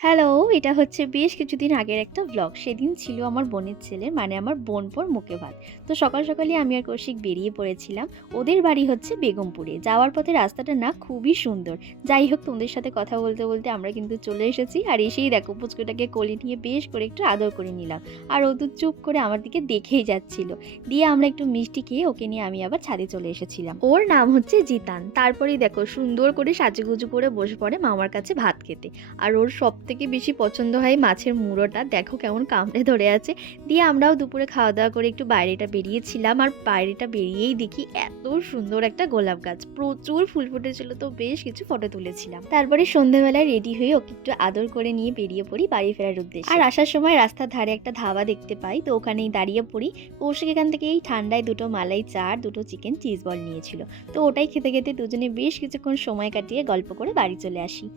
Hello, এটা হচ্ছে বেশ কিছুদিন আগের একটা ভ্লগ। সেদিন ছিল আমার বোনের ছেলের মানে আমার বোনপোর মুখে ভাত। তো সকাল সকালই আমি আর কৌশিক বেরিয়ে পড়েছিলাম। ওদের বাড়ি হচ্ছে বেগমপুরে। যাওয়ার পথে রাস্তাটা না খুবই সুন্দর। যাই হোক তোমাদের সাথে কথা বলতে বলতে আমরা কিন্তু চলে এসেছি। আর এসেই দেখো পুচকুটাকে কোলে নিয়ে বেশ করে একটু আদর করে নিলাম। আর ও তো চুপ করে আমার দিকে দেখেই যাচ্ছিল। দিয়ে আমরা একটু মিষ্টি খেয়ে ওকে নিয়ে আমি আবার ছাদে চলে এসেছিলাম। ওর নাম হচ্ছে জিতান। তারপরেই দেখো সুন্দর করে সাজুগুজু করে বসে পড়ে মামার কাছে ভাত খেতে। আর ওর সবথেকে বেশি পছন্দ হয় মাছের মুড়োটা। দেখো কেমন কামড়ে ধরে আছে। দিয়ে আমরাও দুপুরে খাওয়া দাওয়া করে একটু বাইরেটা বেরিয়েছিলাম। আর বাইরেটা বেরিয়েই দেখি এত সুন্দর একটা গোলাপ গাছ, প্রচুর ফুল ফুটেছিল। তো বেশ কিছু ফটো তুলেছিলাম। তারপরে সন্ধ্যেবেলায় রেডি হয়ে ওকে একটু আদর করে নিয়ে বেরিয়ে পড়ি বাড়ি ফেরার উদ্দেশ্যে। আর আসার সময় রাস্তার ধারে একটা ধাবা দেখতে পাই, তো ওখানেই দাঁড়িয়ে পড়ি। কৌশিক এখান থেকে এই ঠান্ডায় দুটো মালাই চা আর দুটো চিকেন চিজ বল নিয়েছিল। তো ওটাই খেতে খেতে দুজনে বেশ কিছুক্ষণ সময় কাটিয়ে গল্প করে বাড়ি চলে আসি।